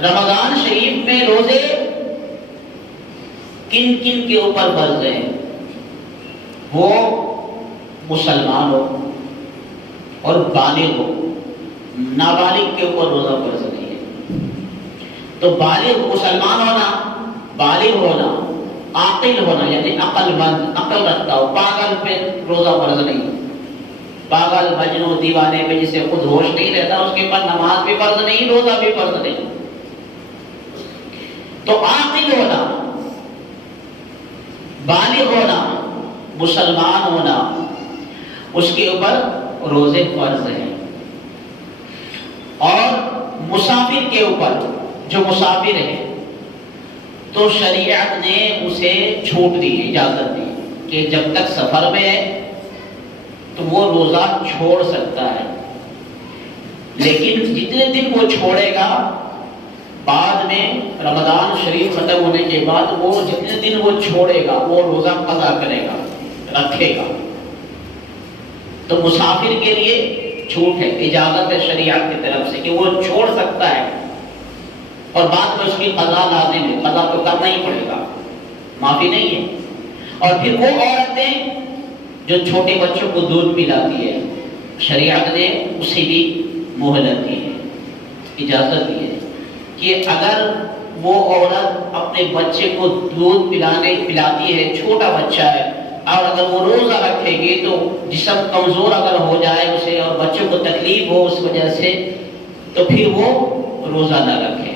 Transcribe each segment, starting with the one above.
رمضان شریف میں روزے کن کن کے اوپر فرض ہیں؟ وہ مسلمان ہو اور بالغ ہو، نابالغ کے اوپر روزہ فرض نہیں ہے۔ تو بالغ مسلمان ہونا، بالغ ہونا، عاقل ہونا یعنی عقل مند، عقل رکھتا ہو، پاگل پہ روزہ فرض نہیں ہے۔ پاگل مجنون دیوانے پہ جسے خود ہوش نہیں رہتا اس کے اوپر نماز بھی فرض نہیں، روزہ بھی فرض نہیں۔ تو عاقل ہونا، بالغ ہونا، مسلمان ہونا، اس کے اوپر روزے فرض ہیں۔ اور مسافر کے اوپر، جو مسافر ہے تو شریعت نے اسے چھوٹ دی، اجازت دی کہ جب تک سفر میں ہے تو وہ روزہ چھوڑ سکتا ہے، لیکن جتنے دن وہ چھوڑے گا بعد میں رمضان شریف ختم ہونے کے بعد وہ جتنے دن وہ چھوڑے گا وہ روزہ قضا کرے گا، رکھے گا۔ تو مسافر کے لیے چھوٹ ہے، اجازت ہے شریعت کی طرف سے کہ وہ چھوڑ سکتا ہے اور بعد میں اس کی قضا لازم ہے، قضا تو کرنا ہی پڑے گا، معافی نہیں ہے۔ اور پھر وہ عورتیں جو چھوٹے بچوں کو دودھ پلاتی ہے، شریعت نے اسے بھی مہلت دی ہے، اجازت دی ہے کہ اگر وہ عورت اپنے بچے کو دودھ پلاتی ہے، چھوٹا بچہ ہے، اور اگر وہ روزہ رکھے گی تو جسم کمزور اگر ہو جائے اسے اور بچوں کو تکلیف ہو اس وجہ سے تو پھر وہ روزہ نہ رکھے،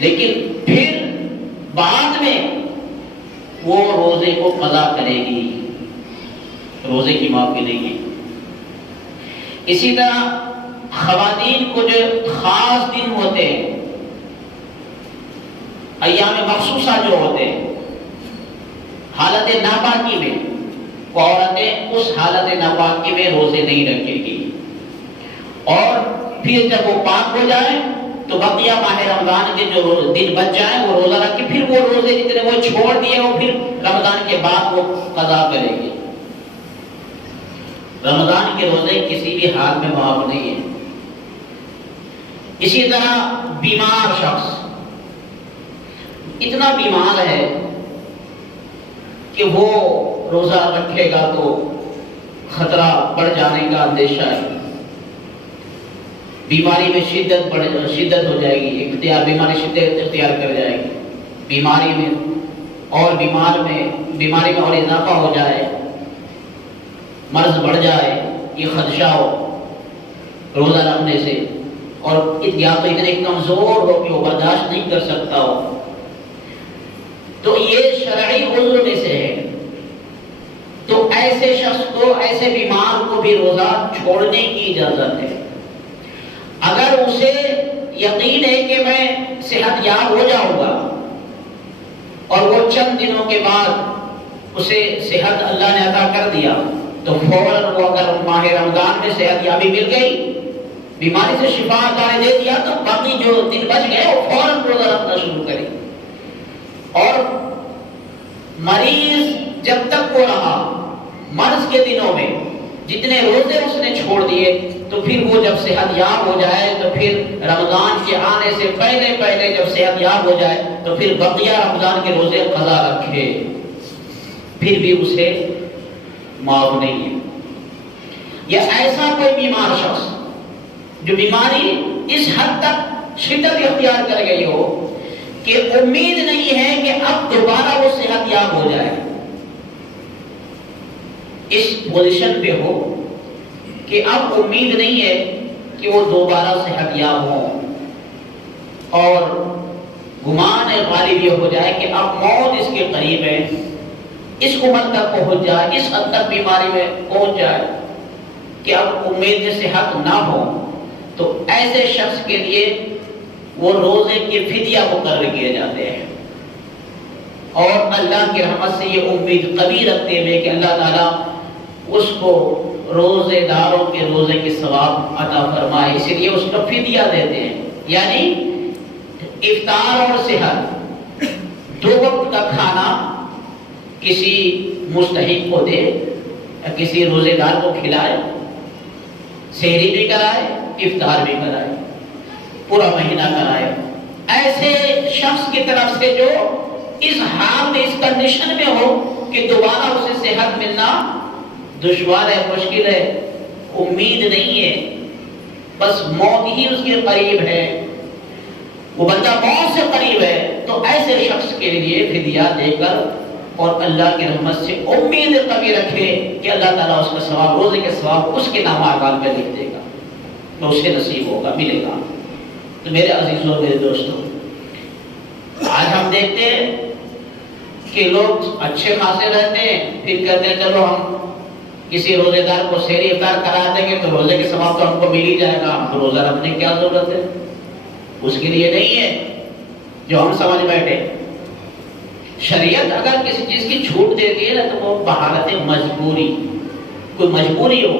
لیکن پھر بعد میں وہ روزے کو قضا کرے گی، روزے کی معافی نہیں ہے۔ اسی طرح خواتین کو جو خاص دن ہوتے ہیں، ایام مخصوصہ جو ہوتے ہیں، حالت ناپاکی میں وہ عورتیں اس حالت ناپاکی میں روزے نہیں رکھے گی، اور پھر جب وہ پاک ہو جائے تو بقیہ ماہ رمضان کے جو دن بچ جائیں وہ روزہ رکھ کے پھر وہ روزے جتنے وہ چھوڑ دیے وہ پھر رمضان کے بعد وہ قضا کرے گی۔ رمضان کے روزے کسی بھی حال میں معاف نہیں ہے۔ اسی طرح بیمار شخص اتنا بیمار ہے کہ وہ روزہ رکھے گا تو خطرہ بڑھ جانے کا اندیشہ ہے، بیماری میں شدت ہو جائے گی، بیماری شدت اختیار کر جائے گی، بیماری میں اور اضافہ ہو جائے، مرض بڑھ جائے، یہ خدشہ ہو روزہ رکھنے سے، اور یا تو اتنے کمزور ہو کہ وہ برداشت نہیں کر سکتا ہو، تو یہ شرعی عذر میں سے ہے۔ تو ایسے شخص کو، ایسے بیمار کو بھی روزہ چھوڑنے کی اجازت ہے۔ اگر اسے یقین ہے کہ میں صحت یاب ہو جاؤں گا اور وہ چند دنوں کے بعد اسے صحت اللہ نے عطا کر دیا تو فوراً وہ اگر ماہ رمضان میں صحت یابی مل گئی، بیماری سے شفا اللہ نے دے دیا، تو باقی جو دن بچ گئے وہ فوراً روزہ رکھنا شروع کرے۔ اور مریض جب تک وہ رہا، مرض کے دنوں میں جتنے روزے اس نے چھوڑ دیے تو پھر وہ جب صحت یاب ہو جائے تو پھر رمضان کے آنے سے پہلے جب صحت یاب ہو جائے تو پھر بقیہ رمضان کے روزے قضا رکھے، پھر بھی اسے معاف نہیں ہے۔ یا ایسا کوئی بیمار شخص جو بیماری اس حد تک شدت اختیار کر گئی ہو کہ امید نہیں ہے کہ اب دوبارہ وہ صحت یاب ہو جائے، اس پوزیشن پہ ہو کہ اب امید نہیں ہے کہ وہ دوبارہ صحت یاب ہو، اور گمان غالب یہ ہو جائے کہ اب موت اس کے قریب ہے، اس عمر تک پہنچ جائے، اس حد تک بیماری میں پہنچ جائے کہ اب امید صحت نہ ہو، تو ایسے شخص کے لیے وہ روزے کے فدیہ مقرر کیے جاتے ہیں، اور اللہ کی رحمت سے یہ امید قوی رکھتے ہوئے کہ اللہ تعالیٰ اس کو روزے داروں کے روزے کے ثواب عطا فرمائے، اسی لیے اس کا فدیہ دیتے ہیں، یعنی افطار اور سحر دو وقت کا کھانا کسی مستحق کو دے، کسی روزے دار کو کھلائے، سحری بھی کرائے، افطار بھی کرائے، پورا مہینہ کرائے، شخص کی طرف سے جو اس حال میں، اس کنڈیشن میں ہو کہ دوبارہ اسے صحت ملنا دشوار ہے، مشکل ہے، امید نہیں ہے، بس موت ہی اس کے قریب ہے، وہ بندہ موت سے قریب ہے، تو ایسے شخص کے لیے فدیہ دے کر اور اللہ کی رحمت سے امید کبھی رکھے کہ اللہ تعالیٰ اس کا ثواب، روزے کے ثواب اس کے نام اعمال میں لکھ دے گا، تو اسے نصیب ہوگا، ملے گا۔ تو میرے عزیزوں، میرے دوستوں، آج ہم دیکھتے ہیں کہ لوگ اچھے خاصے رہتے ہیں، پھر کہتے ہیں چلو ہم کسی روزے دار کو سحری افطار کرا دیں گے تو روزے کے ثواب تو ہم کو مل ہی جائے گا، ہم کو روزہ رکھنے کی کیا ضرورت ہے؟ اس کے لیے نہیں ہے جو ہم سمجھ بیٹھے۔ شریعت اگر کسی چیز کی چھوٹ دیتی ہے نا تو وہ بحالت مجبوری، کوئی مجبوری ہو،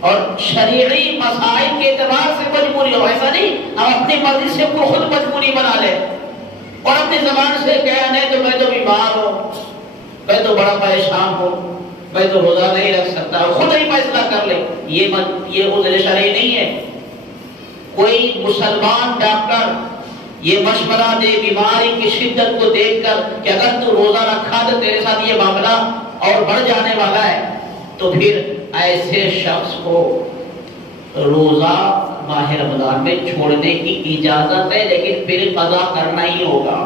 اور شرعی مسائل کے اعتبار سے مجبوری ہو، ایسا نہیں ہم اپنی مرضی سے کو خود مجبوری بنا لیں اور اپنی زبان سے کہا نہیں تو میں تو بیمار ہوں، میں تو بڑا پریشان ہوں، میں تو روزہ نہیں رکھ سکتا، خود ہی فیصلہ کر لے، یہ عذر شرعی نہیں ہے۔ کوئی مسلمان ڈاکٹر یہ مشورہ دے بیماری کی شدت کو دیکھ کر کہ اگر تو روزہ رکھا تو تیرے ساتھ یہ معاملہ اور بڑھ جانے والا ہے، تو پھر ایسے شخص کو روزہ ماہ رمضان میں چھوڑنے کی اجازت ہے، لیکن پھر قضا کرنا ہی ہوگا۔